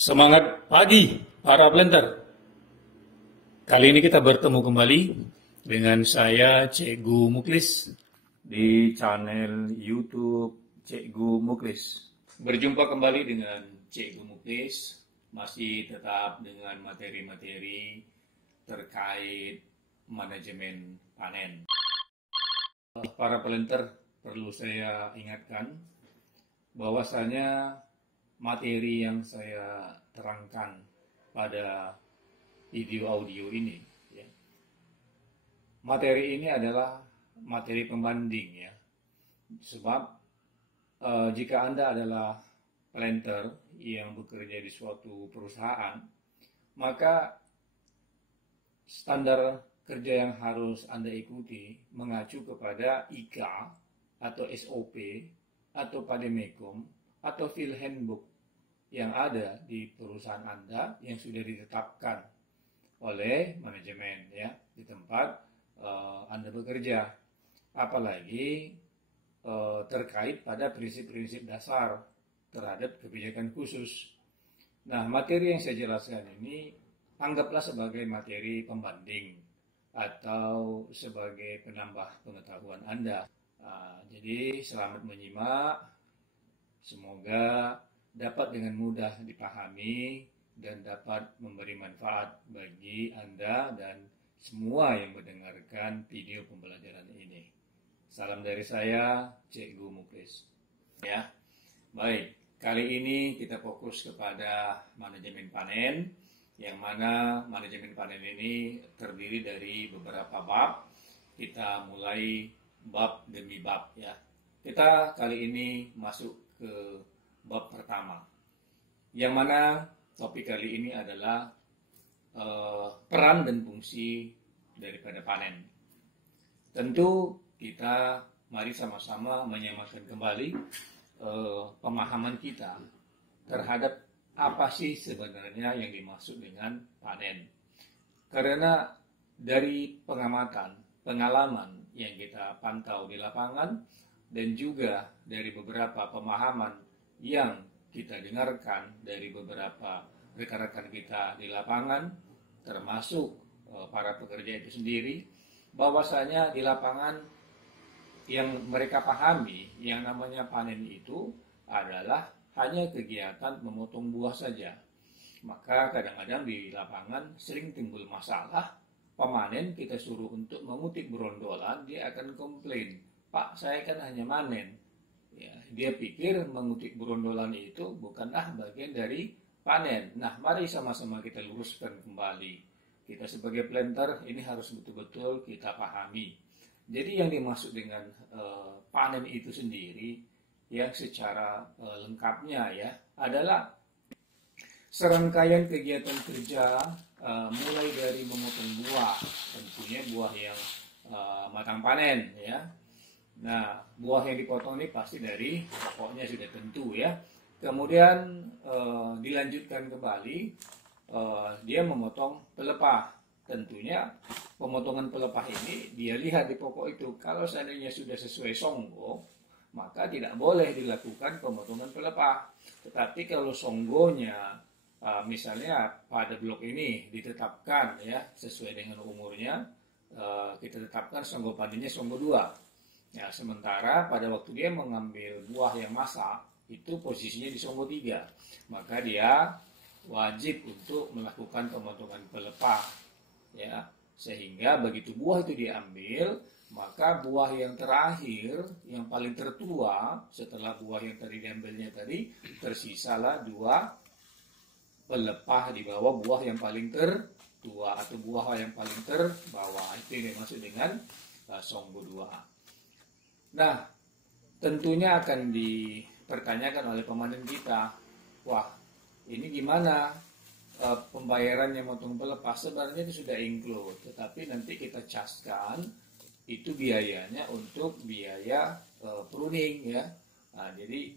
Semangat pagi para planter. Kali ini kita bertemu kembali dengan saya Cikgu Muklis di channel YouTube Cikgu Muklis. Berjumpa kembali dengan Cikgu Muklis, masih tetap dengan materi-materi terkait manajemen panen. Para planter, perlu saya ingatkan bahwasanya materi yang saya terangkan pada video audio ini, ya, materi ini adalah materi pembanding, ya. Sebab jika Anda adalah planter yang bekerja di suatu perusahaan, maka standar kerja yang harus Anda ikuti mengacu kepada IKA atau SOP atau Pademekom atau Field Handbook yang ada di perusahaan Anda yang sudah ditetapkan oleh manajemen, ya, di tempat Anda bekerja. Apalagi terkait pada prinsip-prinsip dasar terhadap kebijakan khusus. Nah, materi yang saya jelaskan ini anggaplah sebagai materi pembanding atau sebagai penambah pengetahuan Anda. Jadi selamat menyimak, semoga dapat dengan mudah dipahami dan dapat memberi manfaat bagi Anda dan semua yang mendengarkan video pembelajaran ini. Salam dari saya, Cikgu Muklis. Ya, baik. Kali ini kita fokus kepada manajemen panen, yang mana manajemen panen ini terdiri dari beberapa bab. Kita mulai bab demi bab, ya. Kita kali ini masuk ke bab pertama, yang mana topik kali ini adalah peran dan fungsi daripada panen. Tentu kita mari sama-sama menyamakan kembali pemahaman kita terhadap apa sih sebenarnya yang dimaksud dengan panen. Karena dari pengamatan, pengalaman yang kita pantau di lapangan dan juga dari beberapa pemahaman yang kita dengarkan dari beberapa rekan-rekan kita di lapangan, termasuk para pekerja itu sendiri, bahwasanya di lapangan yang mereka pahami yang namanya panen itu adalah hanya kegiatan memotong buah saja. Maka kadang-kadang di lapangan sering timbul masalah, pemanen kita suruh untuk mengutik berondolan, dia akan komplain, "Pak, saya kan hanya manen." Ya, dia pikir mengutik berondolan itu bukanlah bagian dari panen. Nah, mari sama-sama kita luruskan kembali. Kita sebagai planter ini harus betul-betul kita pahami. Jadi yang dimaksud dengan panen itu sendiri, yang secara lengkapnya, ya, adalah serangkaian kegiatan kerja mulai dari memotong buah, tentunya buah yang matang panen, ya. Nah, buah yang dipotong ini pasti dari pokoknya sudah tentu, ya. Kemudian dilanjutkan kembali, dia memotong pelepah. Tentunya pemotongan pelepah ini dia lihat di pokok itu. Kalau seandainya sudah sesuai songgo, maka tidak boleh dilakukan pemotongan pelepah. Tetapi kalau songgonya misalnya pada blok ini ditetapkan, ya, sesuai dengan umurnya, kita tetapkan songgo panennya songgo 2. Ya, sementara pada waktu dia mengambil buah yang masak itu posisinya di songgo 3, maka dia wajib untuk melakukan pemotongan pelepah, ya, sehingga begitu buah itu diambil, maka buah yang terakhir yang paling tertua setelah buah yang tadi diambilnya tadi, tersisalah 2 pelepah di bawah buah yang paling tertua atau buah yang paling terbawah. Itu yang dimaksud dengan songgo 2. Nah, tentunya akan dipertanyakan oleh pemanen kita, wah, ini gimana pembayarannya motong pelepah? Sebenarnya itu sudah include, tetapi nanti kita caskan itu biayanya untuk biaya pruning, ya. Nah, jadi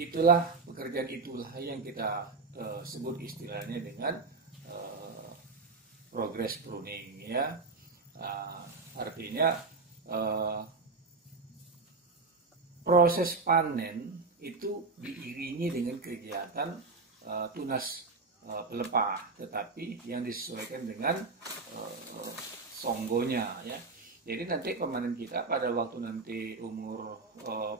itulah pekerjaan itulah yang kita sebut istilahnya dengan progress pruning, ya. Artinya proses panen itu diiringi dengan kegiatan tunas pelepah, tetapi yang disesuaikan dengan songgonya ya. Jadi nanti pemanen kita pada waktu nanti umur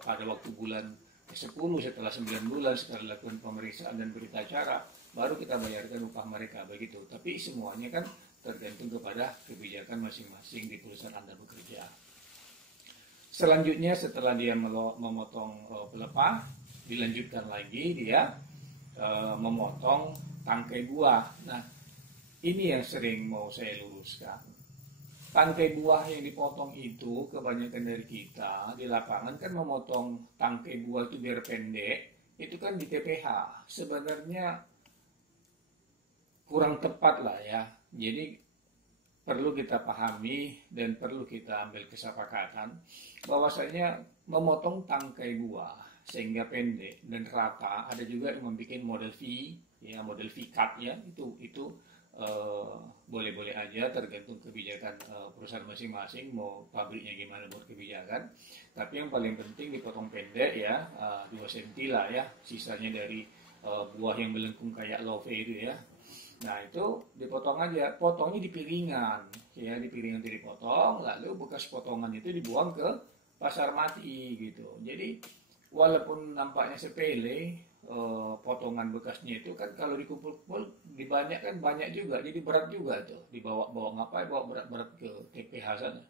pada waktu bulan ke-10 setelah 9 bulan setelah dilakukan pemeriksaan dan berita acara, baru kita bayarkan upah mereka begitu. Tapi semuanya kan tergantung kepada kebijakan masing-masing di perusahaan Anda bekerja. Selanjutnya setelah dia memotong pelepah, dilanjutkan lagi dia memotong tangkai buah. Nah, ini yang sering mau saya luruskan. Tangkai buah yang dipotong itu kebanyakan dari kita di lapangan kan memotong tangkai buah itu biar pendek, itu kan di TPH. Sebenarnya kurang tepat lah ya. Jadi perlu kita pahami dan perlu kita ambil kesepakatan bahwasanya memotong tangkai buah sehingga pendek dan rata, ada juga yang membuat model V ya, model V cut ya, itu boleh-boleh aja tergantung kebijakan perusahaan masing-masing mau pabriknya gimana buat kebijakan. Tapi yang paling penting dipotong pendek ya, 2 cm lah ya, sisanya dari buah yang melengkung kayak love itu ya. Nah itu dipotong aja, potongnya di piringan ya, di piringan itu dipotong, lalu bekas potongan itu dibuang ke pasar mati gitu. Jadi walaupun nampaknya sepele, potongan bekasnya itu kan kalau dikumpul-kumpul dibanyak kan banyak juga, jadi berat juga tuh, dibawa ngapain, bawa berat-berat ke TPH sana.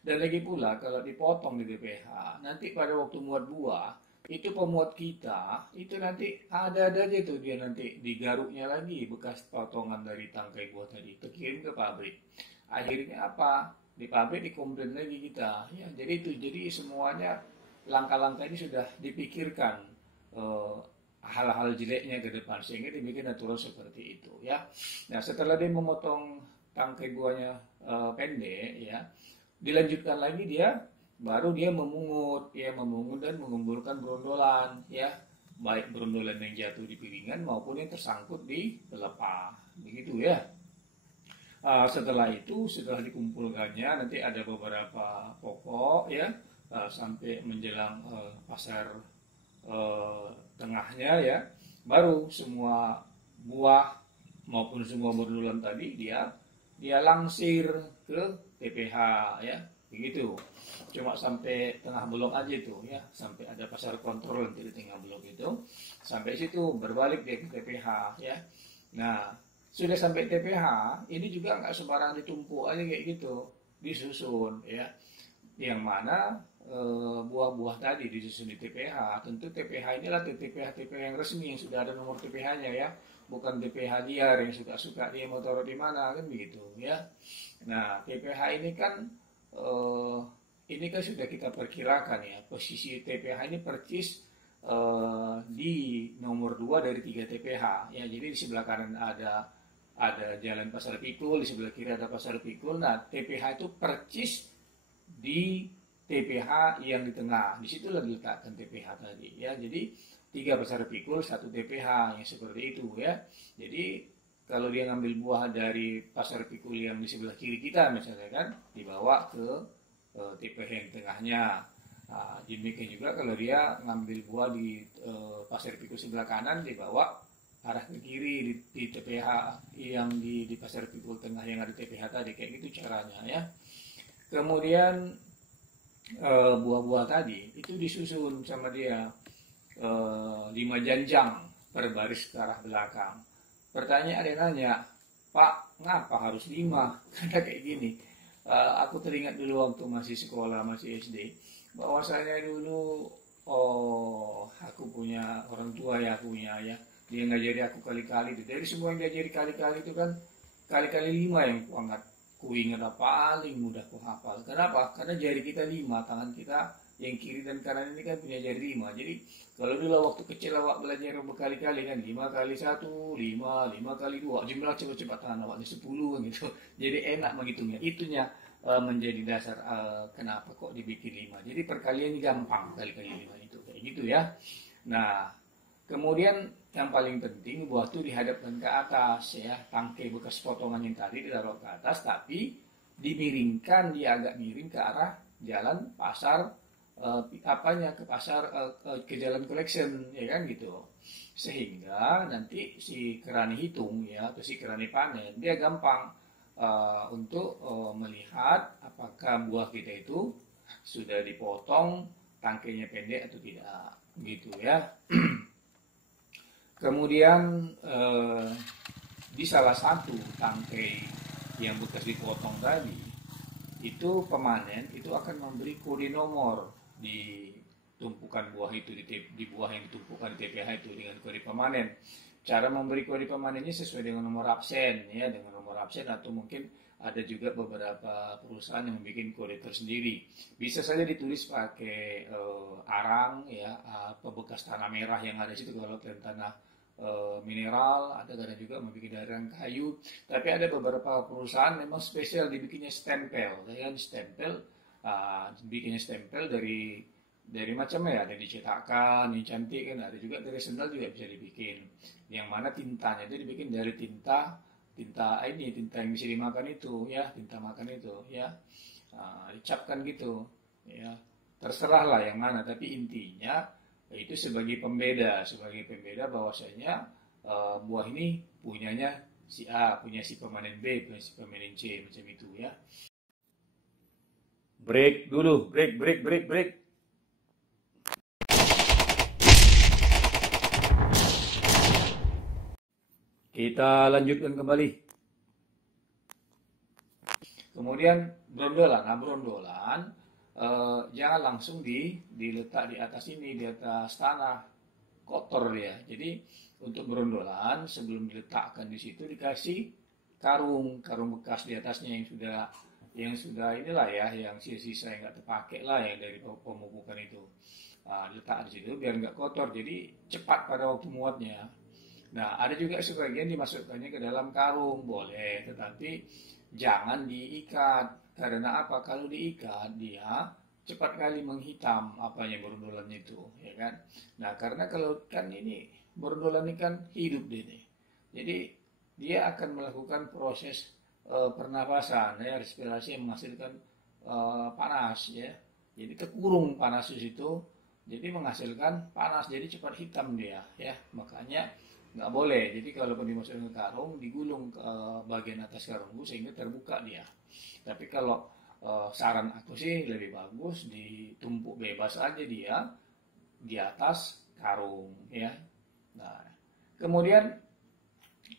Dan lagi pula kalau dipotong di TPH, nanti pada waktu muat buah itu pemuat kita itu nanti ada aja tuh dia nanti digaruknya lagi bekas potongan dari tangkai buah tadi, terkirim ke pabrik. Akhirnya apa? Di pabrik dikomplain lagi kita. Ya, jadi semuanya langkah-langkah ini sudah dipikirkan hal-hal jeleknya ke depan sehingga dibikin aturan seperti itu ya. Nah setelah dia memotong tangkai buahnya pendek ya, dilanjutkan lagi baru dia memungut dan mengumpulkan brondolan ya, baik brondolan yang jatuh di piringan maupun yang tersangkut di pelepah begitu ya. Setelah dikumpulkannya nanti ada beberapa pokok ya, sampai menjelang pasar tengahnya ya, baru semua buah maupun semua brondolan tadi dia langsir ke TPH ya begitu. Cuma sampai tengah blok aja tuh ya, sampai ada pasar kontrol nanti di tengah blok itu, sampai situ berbalik dia ke TPH ya. Nah sudah sampai TPH ini juga nggak sembarang ditumpuk aja kayak gitu, disusun ya, yang mana buah-buah tadi disusun di TPH. Tentu TPH inilah TPH yang resmi yang sudah ada nomor TPH-nya ya, bukan TPH liar yang suka-suka dia mau taruh di mana kan begitu ya. Nah TPH ini kan sudah kita perkirakan ya, posisi TPH ini persis di nomor 2 dari 3 TPH ya. Jadi di sebelah kanan ada jalan Pasar Pikul, di sebelah kiri ada Pasar Pikul. Nah TPH itu persis di TPH yang di tengah, di situlah diletakkan TPH tadi ya. Jadi 3 Pasar Pikul, 1 TPH yang seperti itu ya. Jadi kalau dia ngambil buah dari Pasar Pikul yang di sebelah kiri kita misalnya kan, dibawa ke TPH yang tengahnya. Nah, demikian juga kalau dia ngambil buah di Pasar Pikul sebelah kanan, dibawa arah ke kiri di TPH yang di Pasar Pikul tengah yang ada TPH tadi, kayak gitu caranya ya. Kemudian buah-buah tadi itu disusun sama dia 5 janjang per baris ke arah belakang. Pertanyaan ada yang nanya, Pak, ngapa harus 5? Karena kayak gini, aku teringat dulu waktu masih sekolah, masih SD, bahwasanya dulu aku punya orang tua ya, dia ngajari aku kali-kali. Dari semua yang diajari kali-kali itu kan kali-kali 5 yang kuingat paling mudah kuhafal. Kenapa? Karena jari kita 5, tangan kita yang kiri dan kanan ini kan punya jari 5. Jadi kalau dulu waktu kecil awak belajar berkali-kali kan, 5 kali 1, 5, 5 kali 2, jumlah cepat-cepat tangan awaknya 10 gitu. Jadi enak menghitungnya. Itunya menjadi dasar kenapa kok dibikin 5. Jadi perkalian ini gampang, kali-kali 5 itu kayak gitu ya. Nah, kemudian yang paling penting buah itu dihadapkan ke atas ya, tangkai bekas potongan yang tadi ditaruh ke atas, tapi dimiringkan, dia agak miring ke arah jalan pasar apanya ke pasar, ke jalan collection, ya kan gitu. Sehingga nanti si kerani hitung ya atau si kerani panen dia gampang untuk melihat apakah buah kita itu sudah dipotong, tangkainya pendek atau tidak, gitu ya. Kemudian di salah satu tangkai yang bekas dipotong tadi, itu pemanen itu akan memberi kode nomor di tumpukan buah itu, di buah yang ditumpukan di TPH itu dengan kode pemanen. Cara memberi kode pemanennya sesuai dengan nomor absen ya, dengan nomor absen, atau mungkin ada juga beberapa perusahaan yang membuat kode tersendiri. Bisa saja ditulis pakai arang ya, bekas tanah merah yang ada di situ kalau tanah mineral, ada kadang juga membuat dari arang kayu. Tapi ada beberapa perusahaan memang spesial dibikinnya stempel, ya kan, stempel, bikinnya stempel dari macamnya, ada dicetakkan, yang cantik kan, ada juga dari sendal juga bisa dibikin. Yang mana tintanya itu dibikin dari tinta yang bisa dimakan itu ya, tinta makan itu ya, dicapkan gitu ya, terserah lah yang mana, tapi intinya itu sebagai pembeda bahwasanya buah ini punyanya si A, punya si pemanen B, punya si pemanen C, macam itu ya. Break dulu, break. Kita lanjutkan kembali. Kemudian brondolan. Nah, brondolan jangan langsung diletak di atas ini, di atas tanah kotor ya. Jadi untuk brondolan sebelum diletakkan di situ dikasih karung bekas di atasnya yang sudah inilah ya, yang sisa-sisa yang nggak terpakai lah yang dari pemupukan itu. Diletak di situ biar nggak kotor. Jadi cepat pada waktu muatnya. Nah, ada juga sebagian dimasukkannya ke dalam karung, boleh, tetapi jangan diikat. Karena apa? Kalau diikat, dia cepat kali menghitam apanya brondolannya itu, ya kan? Nah, karena kalau kan ini brondolan ini kan hidup dia. Jadi dia akan melakukan proses pernapasan, ya, respirasi yang menghasilkan panas, ya. Jadi kekurung panas di situ, jadi menghasilkan panas, jadi cepat hitam dia, ya. Makanya nggak boleh. Jadi kalau dimasukkan ke karung, digulung ke bagian atas karung sehingga terbuka dia. Tapi kalau saran aku sih lebih bagus ditumpuk bebas aja dia di atas karung ya. Nah, kemudian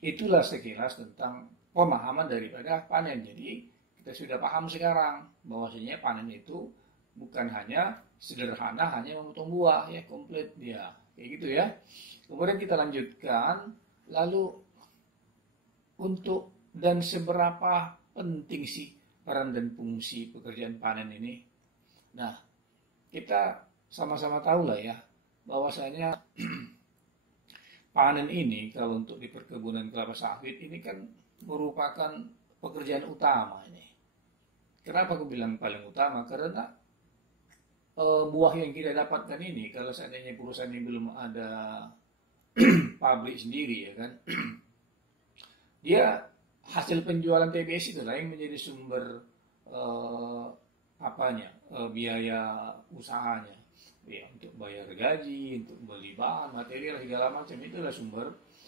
itulah sekilas tentang pemahaman daripada panen. Jadi kita sudah paham sekarang bahwasanya panen itu bukan hanya sederhana hanya memotong buah ya, komplit dia. Kayak gitu ya. Kemudian kita lanjutkan, lalu untuk dan seberapa penting sih peran dan fungsi pekerjaan panen ini? Nah, kita sama-sama tahu lah ya, bahwasanya panen ini kalau untuk di perkebunan kelapa sawit ini kan merupakan pekerjaan utama ini. Kenapa aku bilang paling utama? Karena buah yang kita dapatkan ini, kalau seandainya perusahaan ini belum ada pabrik sendiri ya kan, dia hasil penjualan TBS itu lah yang menjadi sumber biaya usahanya ya, untuk bayar gaji, untuk beli bahan material segala macam, itulah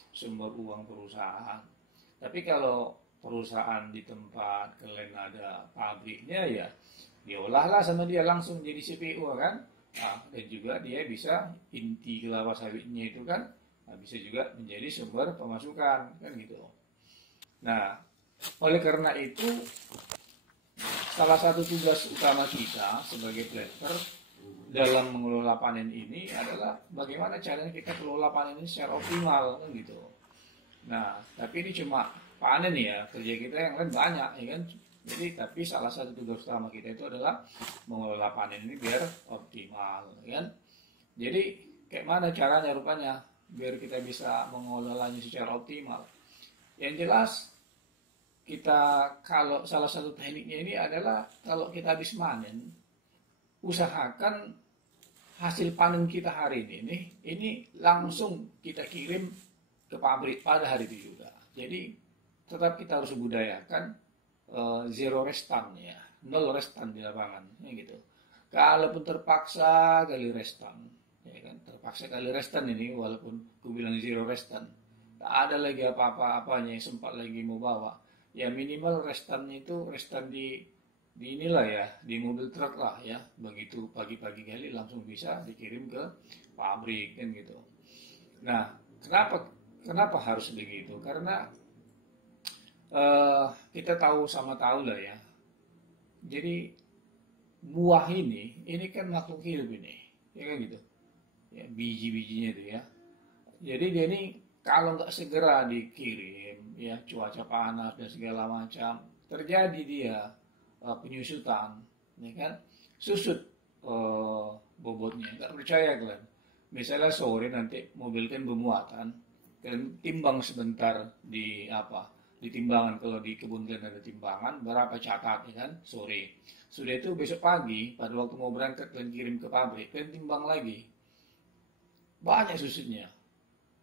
sumber uang perusahaan. Tapi kalau perusahaan di tempat kalian ada pabriknya ya diolahlah sama dia langsung jadi CPO kan. Nah, dan juga dia bisa inti kelapa sawitnya itu kan, nah, bisa juga menjadi sumber pemasukan kan gitu. Nah, oleh karena itu salah satu tugas utama kita sebagai planter dalam mengelola panen ini adalah bagaimana caranya kita kelola panen ini secara optimal kan gitu. Nah, tapi ini cuma panen ya, kerja kita yang lain banyak ya kan. Jadi tapi salah satu tugas utama kita itu adalah mengelola panen ini biar optimal kan. Jadi kayak mana caranya rupanya biar kita bisa mengelolanya secara optimal? Yang jelas kita, kalau salah satu tekniknya ini adalah kalau kita habis panen, usahakan hasil panen kita hari ini langsung kita kirim ke pabrik pada hari itu juga. Jadi tetap kita harus budayakan zero restan ya, nol restan di lapangan ya gitu. kalaupun terpaksa kali restan, ya kan, terpaksa kali restan ini, walaupun aku bilang zero restan, tak ada lagi apa-apanya yang sempat lagi mau bawa, ya minimal restannya itu restan di inilah ya, di mobil truk lah ya, begitu pagi-pagi kali langsung bisa dikirim ke pabrik kan gitu. Nah, kenapa harus begitu? Karena kita tahu sama tahu lah ya. Jadi buah ini kan makhluk hidup ini, ya kan gitu. Ya, biji-bijinya itu ya. Jadi dia ini kalau nggak segera dikirim, ya cuaca panas dan segala macam, terjadi dia penyusutan, ya kan, susut bobotnya. Nggak percaya kalian? Misalnya sore nanti mobil kan bermuatan, kan timbang sebentar di di timbangan, kalau di kebun kan ada timbangan berapa catat ya kan, sore. Sudah itu besok pagi pada waktu mau berangkat dan kirim ke pabrik kan timbang lagi, banyak susutnya.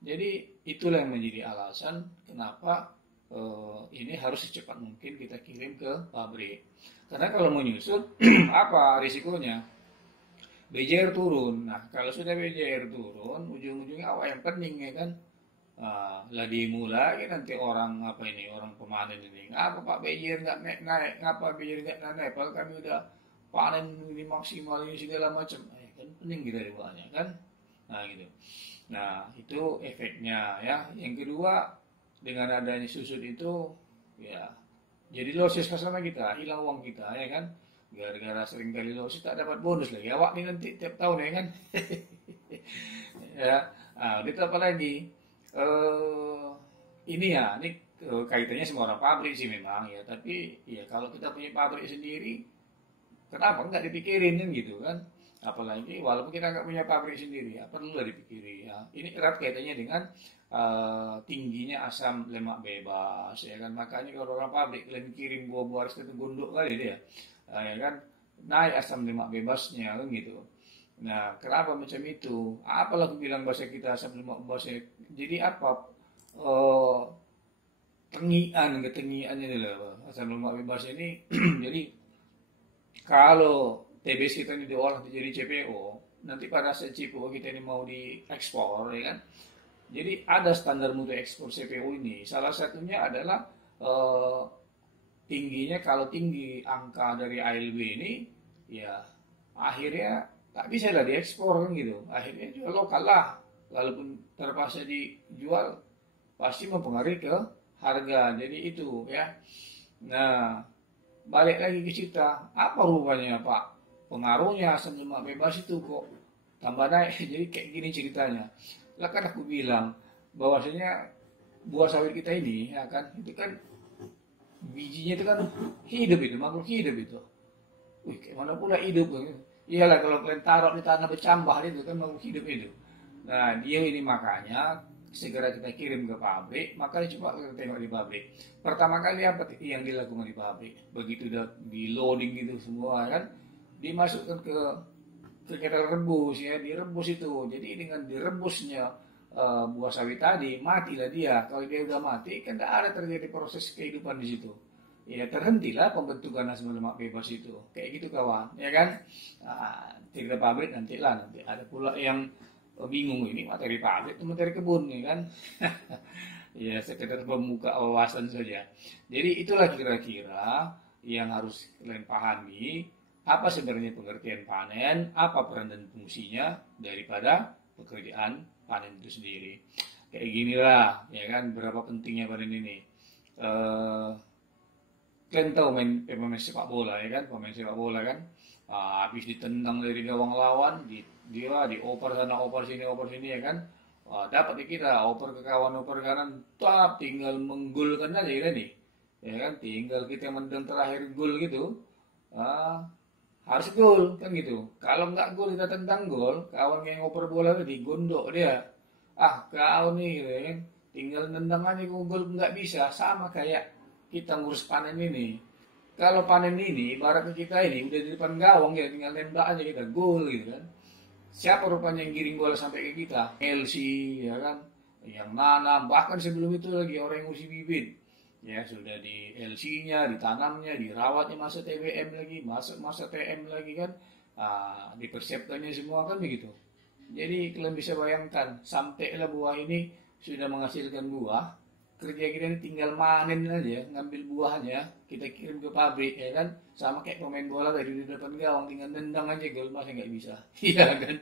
Jadi itulah yang menjadi alasan kenapa ini harus secepat mungkin kita kirim ke pabrik. Karena kalau menyusut apa risikonya? BJR turun. Nah, kalau sudah BJR turun, ujung-ujungnya awak yang pening ya kan. Lah dimulai nanti orang orang pemanen ini. Ngapa Pak BJR nggak naik? Ngapa BJR nggak naik? Padahal kami udah panen ini maksimal ini segala macam. Kan pening kita dibuatnya kan. Nah gitu. Nah itu efeknya ya. Yang kedua, dengan adanya susut itu ya jadi losis sama kita, hilang uang kita ya kan. Gara-gara sering kali losis tak dapat bonus lagi. Awak nih nanti tiap tahun ya kan. Ya, itu apa lagi? Ini ya, ini kaitannya sama orang pabrik sih memang ya. Tapi ya kalau kita punya pabrik sendiri, kenapa nggak dipikirin kan gitu kan? Apalagi walaupun kita nggak punya pabrik sendiri, ya perlu dipikiri ya. Ini erat kaitannya dengan tingginya asam lemak bebas ya kan. Makanya kalau orang pabrik kalian kirim buah-buah itu gunduk kali dia. Ya kan, naik asam lemak bebasnya kan gitu. Nah, kenapa macam itu? Apalah aku bilang bahasa kita asam lemak bebasnya. Jadi apa? Ketengian ini loh asam lemak bebas ini. Jadi kalau TBC kita ini diolah jadi CPO, nanti pada saat CPO kita ini mau diekspor ya kan. Jadi ada standar mutu ekspor CPO ini. Salah satunya adalah tingginya, kalau tinggi angka dari ALB ini ya akhirnya tak bisa lah diekspor kan gitu, akhirnya jual lokal lah, walaupun terpaksa dijual pasti mempengaruhi ke harga. Jadi itu ya. Nah, balik lagi ke kita, apa rupanya Pak pengaruhnya asam lemak bebas itu kok tambah naik? Jadi kayak gini ceritanya lah, kan aku bilang bahwasanya buah sawit kita ini ya kan, itu kan bijinya itu kan hidup, itu makhluk hidup itu. Wih, kayak mana pula hidup? Iyalah kalau kalian taruh di tanah bercambah itu kan makhluk hidup itu. Nah dia ini makanya segera kita kirim ke pabrik. Makanya coba kita tengok di pabrik. Pertama kali apa yang dilakukan di pabrik? Begitu udah di loading gitu semua kan, dimasukkan ke kettle rebus ya, direbus itu. Jadi dengan direbusnya buah sawit tadi, matilah dia. Kalau dia udah mati, kan tidak ada terjadi proses kehidupan di situ. Ya terhentilah pembentukan asam lemak bebas itu. Kayak gitu kawan, ya kan? Nah, cerita pabrik nanti ada pula yang bingung, ini materi pabrik itu materi kebun, ya kan? Ya sekedar membuka wawasan saja. Jadi itulah kira-kira yang harus kalian pahami. Apa sebenarnya pengertian panen, apa peran dan fungsinya daripada pekerjaan panen itu sendiri. Kayak ginilah, ya kan, berapa pentingnya panen ini. Kalian tahu pemain sepak bola ya kan, pemain sepak bola kan, habis ditendang dari gawang lawan, dia dioper sana, oper sini ya kan, dapat di kita, oper ke kawan, oper kanan, tinggal menggolkan aja kita nih, ya kan, tinggal kita mendang terakhir gol gitu, harus gol kan gitu. Kalau nggak gol kita tendang gol, kawan yang ngoper bola tadi gondok dia. Kau nih gitu kan, tinggal tendang aja gol, nggak bisa. Sama kayak kita ngurus panen ini. Kalau panen ini, ibaratnya kita ini udah di depan gawang ya, tinggal tembak aja kita gol gitu kan. Siapa rupanya yang giring bola sampai ke kita? LC ya kan, yang nanam, bahkan sebelum itu lagi orang yang ngurus bibit. Ya sudah di LC-nya, ditanamnya, dirawatnya masa TBM lagi, masa TM lagi kan. di perseptornya semua kan begitu. Jadi kalian bisa bayangkan, sampailah buah ini sudah menghasilkan buah, kerja kita ini tinggal manen aja, ngambil buahnya, kita kirim ke pabrik, ya kan? Sama kayak pemain bola dari di depan gawang, tinggal nendang aja gol, masa nggak bisa? Iya kan?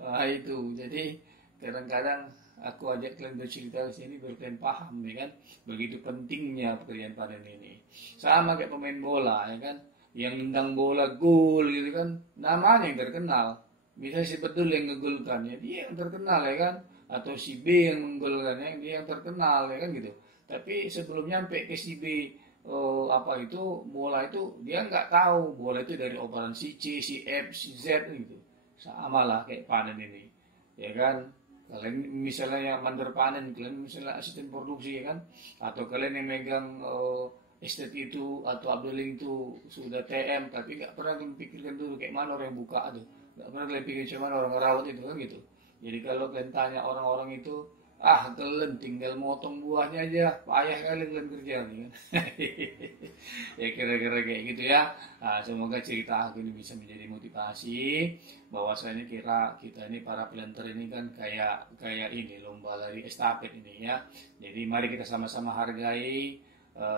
Nah, itu. Jadi kadang-kadang aku ajak kalian bercerita di sini biar kalian paham, ya kan? Begitu pentingnya pekerjaan panen ini. Sama kayak pemain bola, ya kan? Yang nendang bola gol gitu kan, namanya yang terkenal. Misalnya si Betul yang ngegolkan, ya dia yang terkenal, ya kan? Atau si B yang menggolkan, ya dia yang terkenal, ya kan gitu. Tapi sebelum nyampe ke si B, bola itu dia nggak tahu bola itu dari operan si C, si F, si Z gitu. Sama lah kayak panen ini, ya kan? Kalian misalnya yang mandor panen, kalian misalnya asisten produksi, ya kan? Atau kalian yang megang estate itu atau updealing itu sudah TM, tapi nggak pernah kalian pikirkan dulu kayak mana orang yang buka tuh, nggak pernah kalian pikir cuman orang ngerawat itu kan gitu. Jadi kalau kalian tanya orang-orang itu, kalian tinggal motong buahnya aja, payah kali kalian kerja nih kan. Ya kira-kira kayak gitu ya. Semoga cerita aku ini bisa menjadi motivasi bahwasanya kita ini para planter ini kan kayak ini lomba lari estafet ini ya. Jadi mari kita sama-sama hargai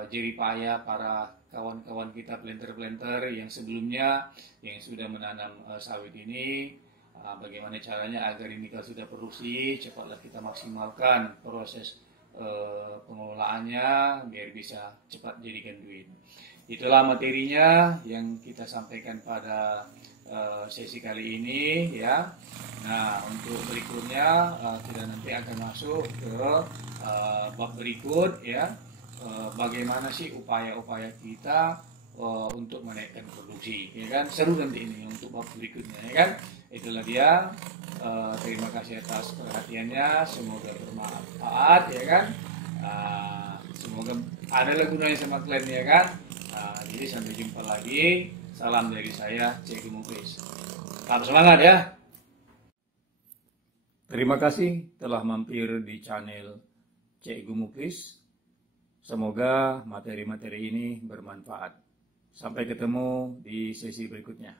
jerih payah para kawan-kawan kita planter-planter yang sebelumnya yang sudah menanam sawit ini. Bagaimana caranya agar ini kalau sudah produksi cepatlah kita maksimalkan proses pengelolaannya biar bisa cepat jadikan duit. Itulah materinya yang kita sampaikan pada sesi kali ini ya. Nah, untuk berikutnya kita nanti akan masuk ke bab berikut ya. Bagaimana sih upaya-upaya kita untuk menaikkan produksi, ya kan? Seru nanti ini untuk bab berikutnya, ya kan? Itulah dia. Terima kasih atas perhatiannya. Semoga bermanfaat, ya kan? Semoga ada gunanya sama kalian, ya kan? Jadi sampai jumpa lagi. Salam dari saya, Cik Muklis. Tetap semangat ya. Terima kasih telah mampir di channel Cik Muklis. Semoga materi-materi ini bermanfaat. Sampai ketemu di sesi berikutnya.